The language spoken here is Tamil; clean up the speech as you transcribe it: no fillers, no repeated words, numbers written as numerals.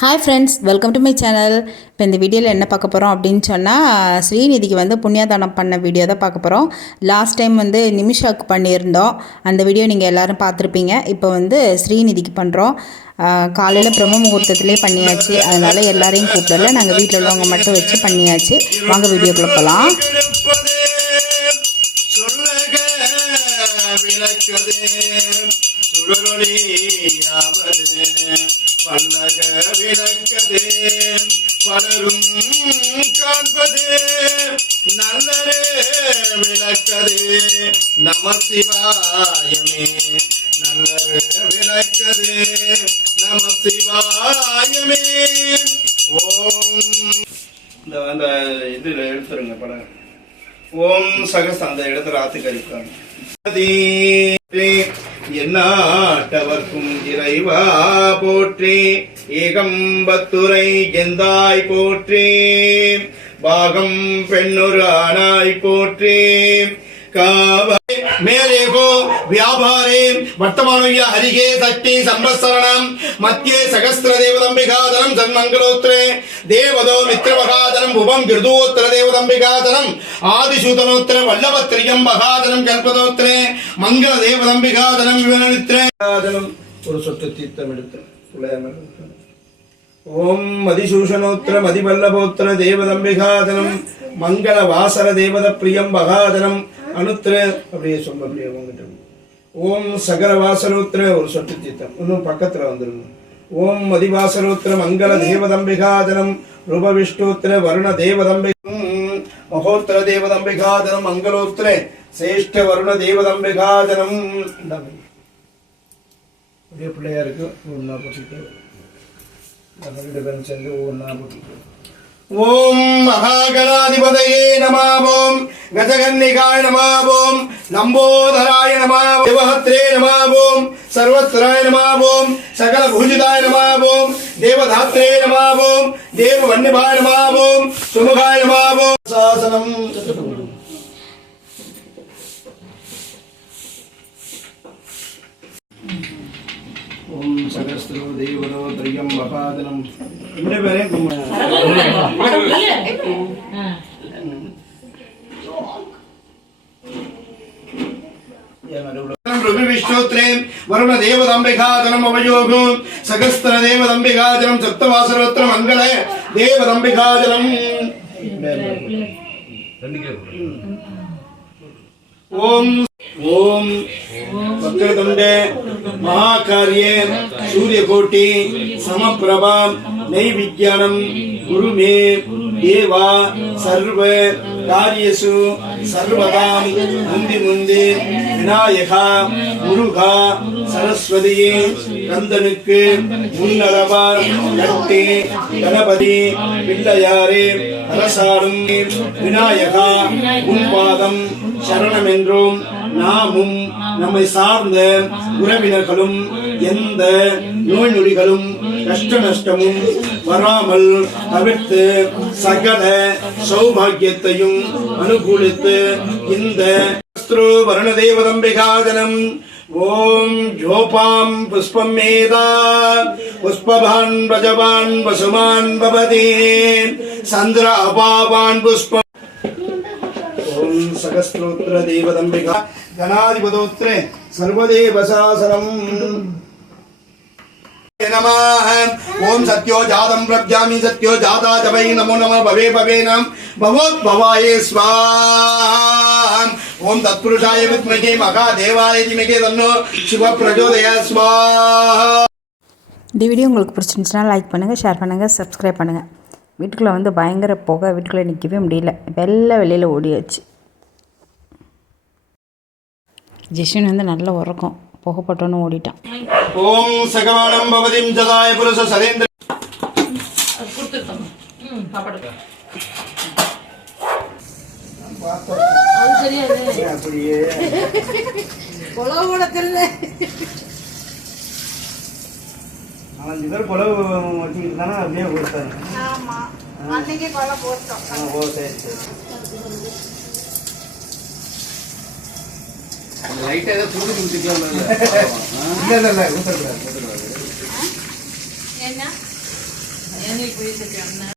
Hi friends, welcome to my channel. இப்போ இந்த வீடியோவில் என்ன பார்க்க போகிறோம் அப்படின்னு சொன்னால், ஸ்ரீநிதிக்கு வந்து புண்ணியதானம் பண்ண வீடியோ தான் பார்க்க போகிறோம். லாஸ்ட் டைம் வந்து நிமிஷாவுக்கு பண்ணியிருந்தோம். அந்த வீடியோ நீங்கள் எல்லோரும் பார்த்துருப்பீங்க. இப்போ வந்து ஸ்ரீநிதிக்கு பண்ணுறோம். காலையில் பிரம்ம முகூர்த்தத்துலேயே பண்ணியாச்சு. அதனால் எல்லாரையும் கூப்பிடல, நாங்கள் வீட்டில் உள்ளவங்க மட்டும் வச்சு பண்ணியாச்சு. வாங்க வீடியோக்குள்ளே போகலாம். பல்லக விளக்கதே பலரும் காண்பதே நல்லரே விளக்கதே நம சிவாயமே நல்லரே விளக்கதே நம சிவாயமே. ஓம் அந்த இதுல எடுத்துருங்க படம். ஓம் சகஸ் அந்த இடத்துல ஆத்துக்கரிப்பாங்க. என்னாட்டவர்க்கும் இறைவா போற்றி, ஏகம்பத்துரை எந்தாய் போற்றி, பாகம் பெண்ணொரு ஆனாய் போற்றி, மேலேகோ வியாபாரே வர்த்தமானுய ஹரிகே சக்தி சம்பத்சரணம் மத்தியே சகஸ்திர தேவதம்பிகாதனம் ஜன்மங்களோத்ரே தேவதோ மித்ரமகாதனம் உபம் கிருதோத்திர தேவதம்பிகாதனம் ஆதிசூதனோத்திர வல்லபத்திரியம் மகாதனம் கல்பதோத்திரே மங்கள தேவதம்பிகாதனம் விவரணித்ரேதனம். ஒரு சொட்டு தீர்த்தம் எடுத்து ஓம் மதிசூஷனோத்திர மதிவல்லபோத்திர தேவதம்பிகாதனம் மங்கள வாசர தேவத பிரியம் மகாதனம் அனுத்திர அப்படியே சொல்ல அப்படியே உங்ககிட்ட. ஓம் சகர வாசரோத்திர ஒரு சொட்டு தீர்த்தம் இன்னும் பக்கத்துல வந்துருங்க. ஓம் மதிவாசரோத்திர மங்கள தேவதம்பிகாதனம் ரூபவிஷ்டோத்திர வருண தேவதம்பிகம் மகோத்திர தேவதம்பிகாதனம் மங்களோத்திர சிரேஷ்ட வருண தேவதம்பிகாதனம். அப்படியே பிள்ளையாருக்கு ஒன்னா போட்டுட்டு சேர்ந்து ஒவ்வொன்னா போட்டுட்டு. ஓம் மகாகணாதிபதையே நமாவோம், கஜகன்னிகாய நமாவோம், லம்போதராய நமாவோம், தேவஹத்ரே நமாவோம், சர்வத்ராய நமாவோம், சகல பூஜிதாய நமாவோம், தேவதாத்ரே நமாவோம், தேவவன்னிபாய நமாவோம், சுமுகாய நமாவோம். சாசனம் ஓம் சகஸ்திரோ தேவதோ திரியம் மகாதனம். ரெண்டு பேரையும் விஷ்ணோத்ரே வருண தேவதம்பிகாதனம் அவயோகம் சகஸ்திர தேவதம்பிகாதனம் சப்தவாசரோத்திர மங்கள தேவதம்பிகாதனம். ஓம் ஓம் வக்ரதுண்டே மகாகாரியே சூரியகோட்டி சமப்பிரபா நைவிக்யானம் குருமே தேவா சர்வ காரியசு சர்வதாம் முந்தி முந்தி விநாயகா முருகா சரஸ்வதியே கந்தனுக்கு முன்னரவா கட்டி கணபதி பிள்ளையாரே அரசாடும் விநாயகா உன்பாதம் சரணம் என்றும் நாமும் நம்மை சார்ந்த உறவினர்களும் எந்த நோய் நொடிகளும் கஷ்ட நஷ்டமும் வராமல் தவிர்த்து சகல சௌபாகியத்தையும் அனுகூலித்து இந்த வருண தேவதம்பிகாதனம். ஓம் ஜோபாம் புஷ்பம் மேதா புஷ்பவான் பஜவான் பசுமான் பவதி சந்திர அபாவான் புஷ்பம். ஓம் சகஸ்ரோத்திர தேவதம்பிகா கணாதிபதோத்ரே சர்வதேவ சாசனம் நமः. ஓம் சத்யோ ஜாதம் பிரப்யாமி சத்யோ ஜாதா ஜபை நமோ நம பவே பவேனம் பவோத்பவாயே ஸ்வாஹா. ஓம் தத்புருஷாய வித்மகே மகாதேவாய தீமகி தன்னோ சிவ பிரச்சோதயாத் ஸ்வாஹா. இந்த வீடியோ உங்களுக்கு பிடிச்சிருந்துச்சுன்னா லைக் பண்ணுங்கள், ஷேர் பண்ணுங்கள், சப்ஸ்கிரைப் பண்ணுங்கள். வீட்டுக்குள்ளே வந்து பயங்கர புகை, வீட்டுக்குள்ளே நிற்கவே முடியல, வெளியில் ஓடியாச்சு. ஜெஷன் வந்து நல்ல உறக்கம், புகைப்பட்டோன்னு ஓடிட்டான். ஓம் சகவானம் பவதிம் ஜதாய புருஷ சரேந்திர அப்படியே அஞ்சு பேர் கொலை வச்சுக்கிட்டு தானே அப்படியே கொடுத்தாங்க. ஓ சரி சரி. லைட்டா ஏதோ தூக்கி குடிச்சிக்கலாம். இல்ல இல்ல இல்ல ஊத்தக்கூடாது. என்ன போய் அண்ணன்